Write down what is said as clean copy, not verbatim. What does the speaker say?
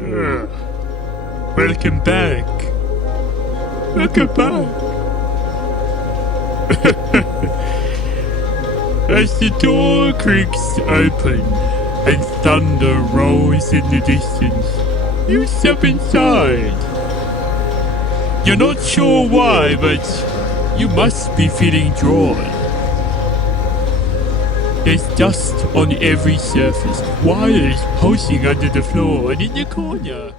Welcome back. Welcome back. As the door creaks open and thunder rolls in the distance, you step inside. You're not sure why, but you must be feeling drawn. There's dust on every surface, wires pulsing under the floor and in the corner.